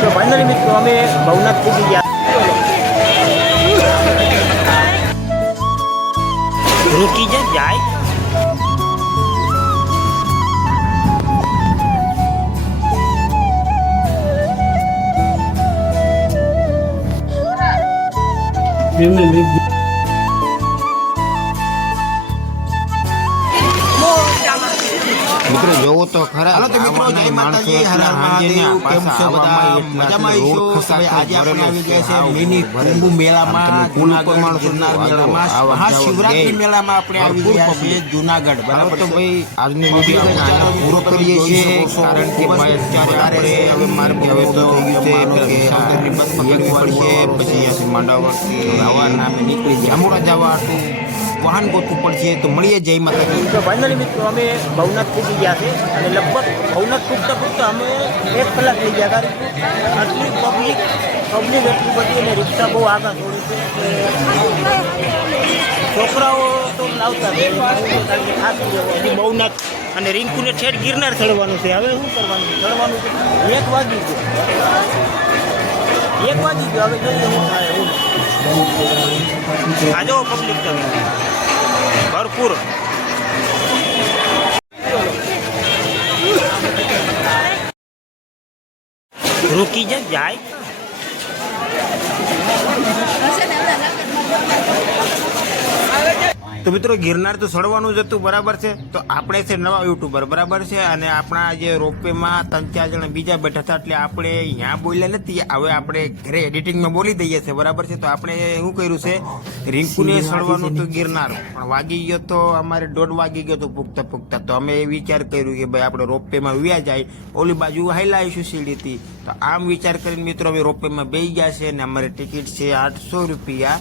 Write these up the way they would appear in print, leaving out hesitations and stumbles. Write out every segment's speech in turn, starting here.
तो फाइनली मित्रों અમે ભવનાથ પૂજી ગયા રૂકી જાય મિત્રો જોવો તો ખરા. હાલો તો મિત્રો જય માતાજી, હર હર મહાદેવ. કેમ છો બધા? મજામાં છો? આજે આપણે આવી ગયા છે મિની કુંભ મેળામાં, જૂનાગઢ ગિરનાર મેળામાં, મહાશિવરાત્રી મેળામાં આપણે આવી ગયા છીએ જૂનાગઢ. બરાબર તો ભાઈ આજની વિડીયો આપણે પૂરો કરીએ છીએ, કારણ કે ભાઈ અત્યારે હવે માર્ગ હવે તો થઈ ગયું છે કે સાગરની બસ પકડવી પડશે, પછી અહીંયાથી માંડાવરથી રવાના અમે નીકળી જામુરા જવા હતું વાહન ગોતવું પડશે. તો મળીએ, જય માતાજી. તો ફાઇનલી મિત્રો અમે ભવનાથ પૂજી ગયા છે અને લગભગ ભવનાથ પૂગતા અમે 1 કલાક થઈ ગયા, કારણ કે આટલી પબ્લિક એટલી બધી અને રિક્ષા બહુ આગળ થોડી છે. છોકરાઓ તો લાવતા કારણ કે થાકી જવો હજી ભવનાથ અને રિંકુને ઠેઠ ગિરનાર ચડવાનું છે. હવે શું કરવાનું? ચડવાનું છે 1 વાગી ગયો, 1 વાગી ગયો. હવે જોઈએ શું થાય. એવું આ જો પબ્લિક તમે ભરપૂર. રૂકી જાય તો મિત્રો ગિરનાર તો ચડવાનું જ હતું, બરાબર છે. તો આપણે છે નવા યુટ્યુબર, બરાબર છે, અને આપણા જે રોપવેમાં 3-4 જણા બીજા બેઠા હતા, એટલે આપણે અહીંયા બોલ્યા નથી. હવે આપણે ઘરે એડિટિંગમાં બોલી દઈએ છીએ, બરાબર છે. તો આપણે શું કર્યું છે, રિંકુને ચડવાનું હતું ગિરનાર, પણ વાગી ગયો તો અમારે 1:30 વાગી ગયો તો પૂગતા. તો અમે એ વિચાર કર્યું કે ભાઈ આપણે રોપવેમાં વ્યા જાય, ઓલી બાજુ હાઈલા આવીશું સીડીથી. તો આમ વિચાર કરીને મિત્રો અમે રોપવેમાં બેસી ગયા છે અને અમારી ટિકિટ છે 800 રૂપિયા.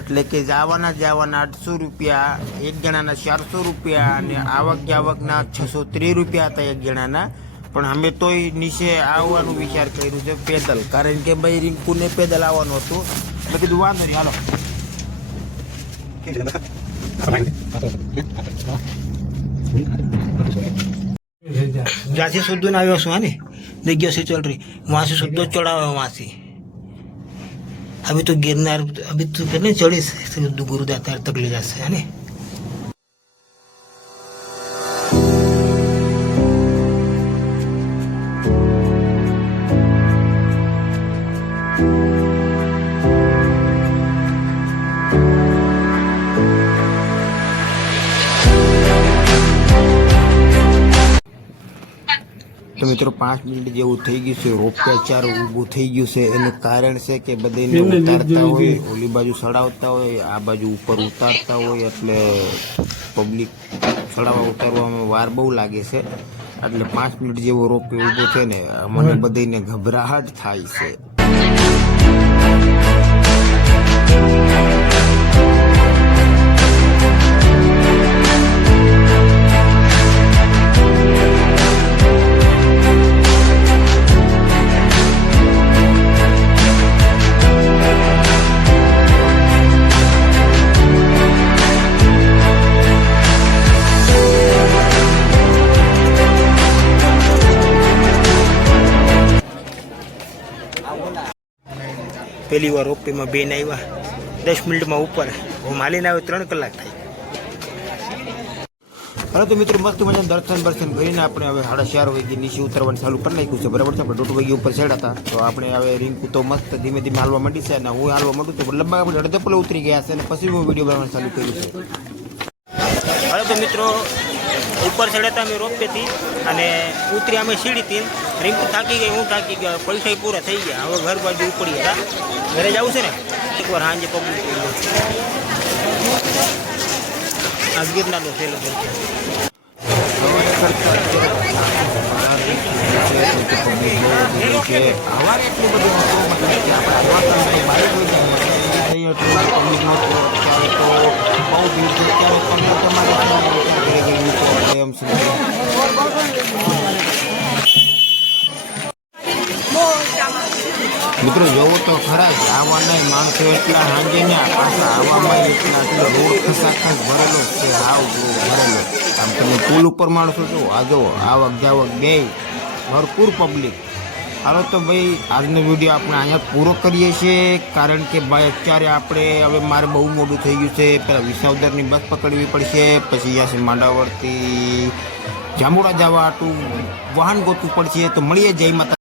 એટલે કે જવાના 800 રૂપિયા, એક જણાના 400 રૂપિયા અને આવક જાવકના 630 રૂપિયા હતા એક જણાના. પણ અમે તોય નીચે આવવાનું વિચાર કર્યું છે પેદલ, કારણ કે ભાઈ રિંકુને પેદલ આવવાનું હતું. મેં કીધું વાંધો નહીં, હાલો. જ્યાંથી શુદ્ધ આવ્યો છું, હા ને જગ્યા से चल रही, वहाँ से शुद्ध चढ़ावा, वहाँ से अभी तो गिरनार अभी तो करने चढ़ी गुरुदाता तक ले जाते है ने. તો મિત્રો 5 મિનિટ જેવું થઈ ગયું છે, રોપવે 4 ઊભું થઈ ગયું છે. એનું કારણ છે કે બધાને ઉતારતા હોય, ઓલી બાજુ ચડાવતા હોય, આ બાજુ ઉપર ઉતારતા હોય, એટલે પબ્લિક ચડાવવા ઉતારવામાં વાર બહુ લાગે છે. એટલે 5 મિનિટ જેવો રોપવે ઊભો છે ને, મને બધાને ગભરાહટ થાય છે. પહેલી વાર રોપવેમાં બેન આવ્યા, 10 મિનિટમાં ઉપર, હું માલીને આવ્યો 3 કલાક થાય. હવે તો મિત્રો મસ્ત મજાનું દર્શન કરીને આપણે હવે 4:30 વાગે નીચે ઉતરવાનું ચાલુ કરી નાખ્યું છે, બરાબર છે. આપણે 1:30 વાગે ઉપર ચડ્યા હતા, તો આપણે હવે રિંકુ તો મસ્ત ધીમે ધીમે હાલવા માંડી છે અને હું હાલવા માંડું તો લગભગ આપણે અડધે પેલા ઉતરી ગયા છે અને પછી હું વિડીયો બનાવવાનું ચાલુ કર્યું છે. હવે તો મિત્રો ઉપર ચડ્યા હતા અમે રોપવેથી અને ઉતરી અમે સીડીથી. રિંકુ થાકી ગઈ, હું થાકી ગયો, પૈસા પૂરા થઈ ગયા. હવે ઘર બાજુ ઉપડી ગયા, ઘરે જવું છે ને. એકવાર સાંજે પબ્લિક આ ગિરનારનો સહેલો છે. મિત્રો જોવો તો ખરા આવવાના માણસો એટલા સાંજે ને પાછા આવવામાં એટલા એટલે રોડ ખસાખસ ભરેલો છે હાવ ભરેલો. આમ તમે પુલ ઉપર માણસો જો આ જો આવક જાવક બે ભરપૂર પબ્લિક. હાલો તો ભાઈ આજનો વિડીયો આપણે અહીંયા પૂરો કરીએ છીએ, કારણ કે ભાઈ અત્યારે આપણે હવે મારે બહુ મોડું થઈ ગયું છે. પહેલાં વિસાવદરની બસ પકડવી પડશે, પછી અહીંયાથી માંડાવરથી જાંબુડા જવા વાહન ગોતવું પડશે. તો મળીએ જય માતા.